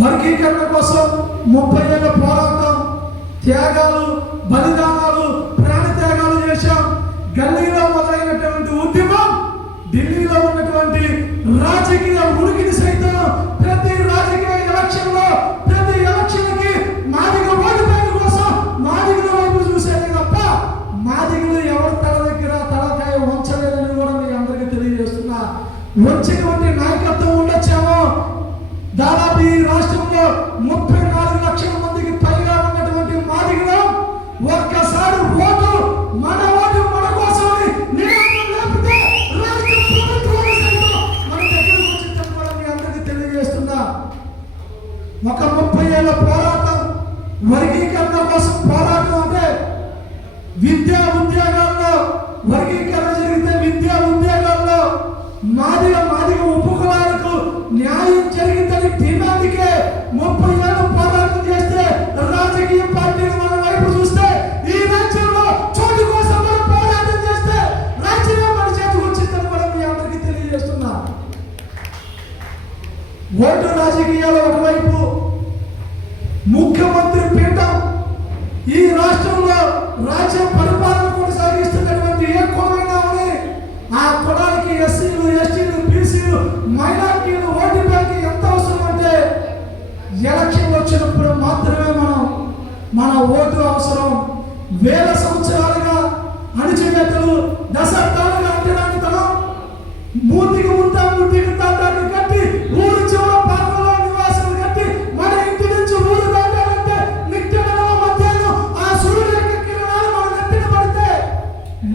వర్గీకరణ కోసం 30 ఏళ్ల పోరాటం, త్యాగాలు, బలిదానాలు, ప్రాణ త్యాగాలు చేశాం. గల్లీలో మొదలైనటువంటి ఉద్యమం ఢిల్లీలో ఉన్నటువంటి రాజకీయ ఉనికిని సైతం ప్రతి రాజకీయ ఎలక్షన్లో ప్రతి ఎలక్షన్కి మాదిగ ఓటు బ్యాంకు కోసం మాదిగల వైపు చూసేది తప్ప మాదిగలు ఎవరు తల దగ్గర తలకాయ వంచలేదని కూడా మీ అందరికీ తెలియజేస్తున్నా. వచ్చినటువంటి నాయకత్వం ఉండొచ్చేమో. దాదాపు ఈ రాష్ట్రంలో 34 లక్షల మందికి పైగా ఉన్నటువంటి మాదిగలు ఒక్కసారి ఓటు మన ఓటు మన కోసమని నినాదం లేపితే రాష్ట్ర ప్రభుత్వం సైతం మన దగ్గరకు వచ్చి చెప్పడం మీ అందరికీ తెలియజేస్తున్నా. ఒక 30 ఏళ్ల పోరాటం, వర్గీకరణ కోసం పోరాటం అంటే విద్యా ఉద్యోగాల్లో వర్గీకరణ జరిగితే విద్యా ఉద్యోగాల్లో మాదిగ ఉపకులాలకు న్యాయం జరిగిందని డిమాండ్కే 30 ఏళ్ళు పోరాటం చేస్తే రాజకీయ పార్టీలు మన వైపు చూస్తే ఈ రాజ్యంలో చోటు కోసం మనం పోరాటం చేస్తే రాజ్యమే మన చేతికి వచ్చిందని కూడా మీ అందరికీ తెలియజేస్తున్నా. ఓటు రాజకీయాలు ఒకవైపు, ముఖ్యమంత్రి పీఠం ఈ రాష్ట్రంలో రాజ్య పరిపాలన కొనసాగిస్తున్నటువంటి ఏ కులమైనా ఉంది ఆ కులానికి ఎస్సీలు, ఎస్టీలు, బీసీలు, మైనారిటీలు ఓటు బ్యాంక్ ఎంత అవసరం అంటే ఎలక్షన్ వచ్చినప్పుడు మాత్రమే మన ఓటు అవసరం. వేల సంవత్సరాలుగా అణచివేతలు, దశాబ్దాలుగా అంటరానితనం, మూతికి తాటాన్ని కట్టి ఊరు చివర పార్కులో నివాసం కట్టి మన ఇంటి నుంచి ఊరు దాటాలంటే నిత్యనవ మధ్యాహ్నం ఆ సూర్యుడి కిరణాలు మన నెత్తిన పడితే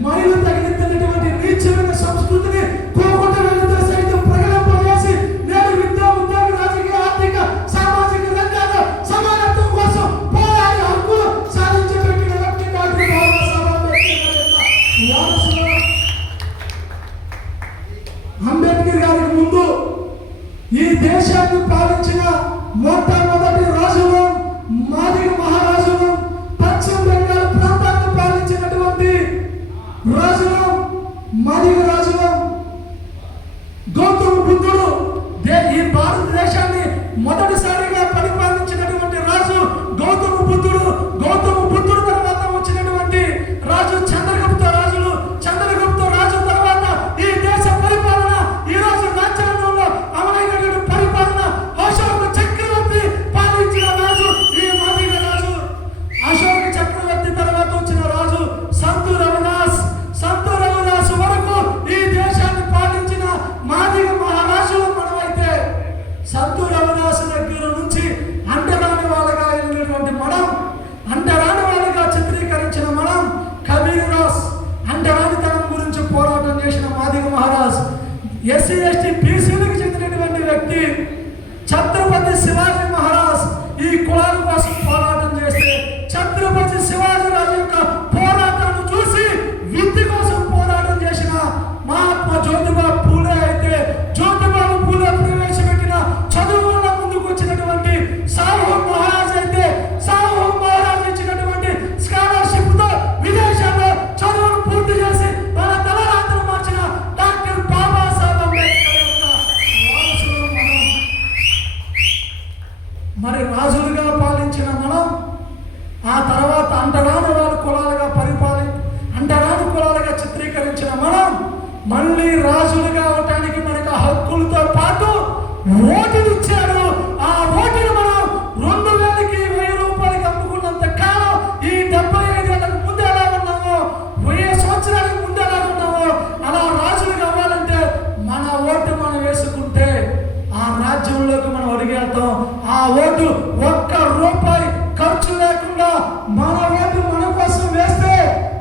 మైలు తగిలించినటువంటి నీచమైన సంస్కృతిని కోకొట్ట వెళితే సైతం ప్రకటింపజేసి నేడు విద్యా, ఉద్యోగ, రాజకీయ, ఆర్థిక, సామాజిక రంగాల సమానత్వం కోసం పోరాడి హక్కులు సాధించబెట్టిన వ్యక్తి డాక్టర్ అంబేద్కర్ గారికి ముందు ఈ దేశాన్ని పాలించిన మొట్టమొదటి రాజులు మాదిగ మహారాజులు, పశ్చిమ బెంగాల్ ప్రాంతాన్ని పాలించినటువంటి రాజులు మాదిగ రాజులు. గౌతమ బుద్ధుడు ఈ భారతదేశాన్ని మొదటిసారిగా పరిపాలించినటువంటి రాజు గౌతమ బుద్ధుడు. గౌతమ బుద్ధుడు తర్వాత వచ్చినటువంటి రాజు చంద్రగుప్త రాజులు. చంద్రగుప్త రాజు తర్వాత ఈ దేశ పరిపాలన ఈ రోజు రాజ్యాంగంలో అమలైనటువంటి పరిపాలన అశోక చక్రవర్తి పాలించిన రాజు ఈ మాదిగ రాజు. అశోక చక్రవర్తి తర్వాత వచ్చిన రాజు సంతు రవిదాస్. సంతు రవిదాస్ వరకు ఈ దేశాన్ని పాలించిన మాదిగ మహారాజులు మనమైతే సంతు రవిదాస్ దగ్గర నుంచి అంటరాని వాళ్ళగా వెళ్ళినటువంటి మనం, అంటరాని వాళ్ళగా చిత్రీకరించిన మనం, కబీర్ దాస్ అంటరానితనం గురించి పోరాటం చేసిన మాదిగ మహారాజ్, ఎస్సీ ఎస్టీ బీసీలకు చెందినటువంటి వ్యక్తి ఛత్రపతి శివాజీ మహారాజ్ ఈ కులాల కోసం పోరాటం చేస్తే ఛత్రపతి శివాజీ రాజు యొక్క పోరాటాన్ని చూసి విద్య కోసం పోరాటం చేసిన మహాత్మా జ్యోతిబా పూలే అయితే జ్యోతిబాబు పూలే ప్రవేశపెట్టిన చదువు వల్ల ముందుకు వచ్చినటువంటి సాహు మహారాజ్ అయితే సాహు మహారాజ్ ఇచ్చినటువంటి స్కాలర్షిప్ తో విదేశాల్లో చదువును పూర్తి చేసి మన తలరాత్రులు మార్చిన డాక్టర్ బాబాసాహెబ్ అంబేద్కర్ యొక్క వారసులు మనం. మరి రాజులుగా పాలించిన మనం ఆ తర్వాత అంటరాని వాళ్ళ కులాలుగా అంటరాని కులాలుగా చిత్రీకరించిన మనం మళ్ళీ రాజులుగా అవటానికి మనకు హక్కులతో పాటు ఓటునిచ్చాడు. ఆ ఓటుని మనం 2000కి 1000 రూపాయలకి అమ్ముకున్నంత కాలం ఈ 75 ఏళ్ళకు ముందు ఎలా ఉన్నామో 1000 సంవత్సరాలకు ముందు ఎలా ఉన్నామో అలా రాజులుగా అవ్వాలంటే మన ఓటు మనం వేసుకుంటే ఆ రాజ్యంలోకి మనం అడిగేద్దాం. ఆ ఓటు 1 రూపాయి ఖర్చు లేకుండా మన ఓటు మన కోసం వేస్తే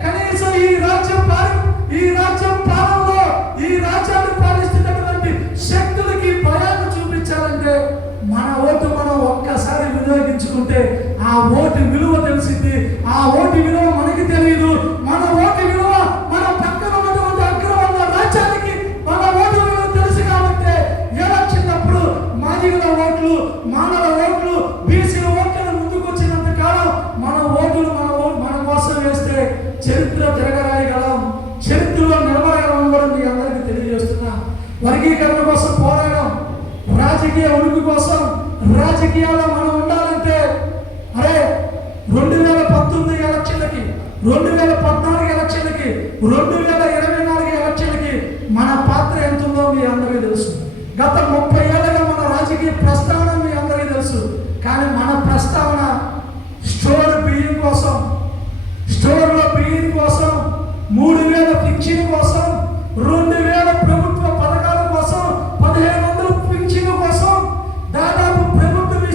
కనీసం ఈ రాజ్యం పాలనలో ఈ రాజ్యాన్ని పాలిస్తున్నటువంటి శక్తులకి భయాన్ని చూపించాలంటే మన ఓటు మనం ఒక్కసారి వినియోగించుకుంటే ఆ ఓటు విలువ తెలిసింది. ఆ ఓటు విలువ మనకి తెలియదు. మన ఓటు విలువ మన పక్కన ఉన్నటువంటి అగ్రవర్ణ రాజ్యానికి మన ఓటు విలువ తెలుసు. కాబట్టి ఎలక్షన్నప్పుడు మాదిగల ఓట్లు, మానవ ఓట్లు, బీసీల ఓట్లను ముందుకు వచ్చినంత కాలం మన ఓటులు మన కోసం వేస్తే చరిత్ర తిరగరాయగలం, చరిత్రలో నిలబడగలం కూడా మీ అందరికీ తెలియజేస్తున్నా. వర్గీకరణ కోసం పోరాటం, రాజకీయ ఉనికి కోసం, రాజకీయాల్లో మనం ఉండాలంటే అరే 2019 ఎలక్షన్లకి, 2014 ఎలక్షన్లకి, 2024 ఎలక్షన్లకి మన పాత్ర ఎంత ఉందో మీ అందరికీ తెలుసు. గత 30 ఏళ్ళగా మన రాజకీయ ప్రస్తావన మీ అందరికీ తెలుసు. కానీ మన ప్రస్తావన స్టోర్లో బియ్యం కోసం, 3000 ఫిక్షన్ కోసం,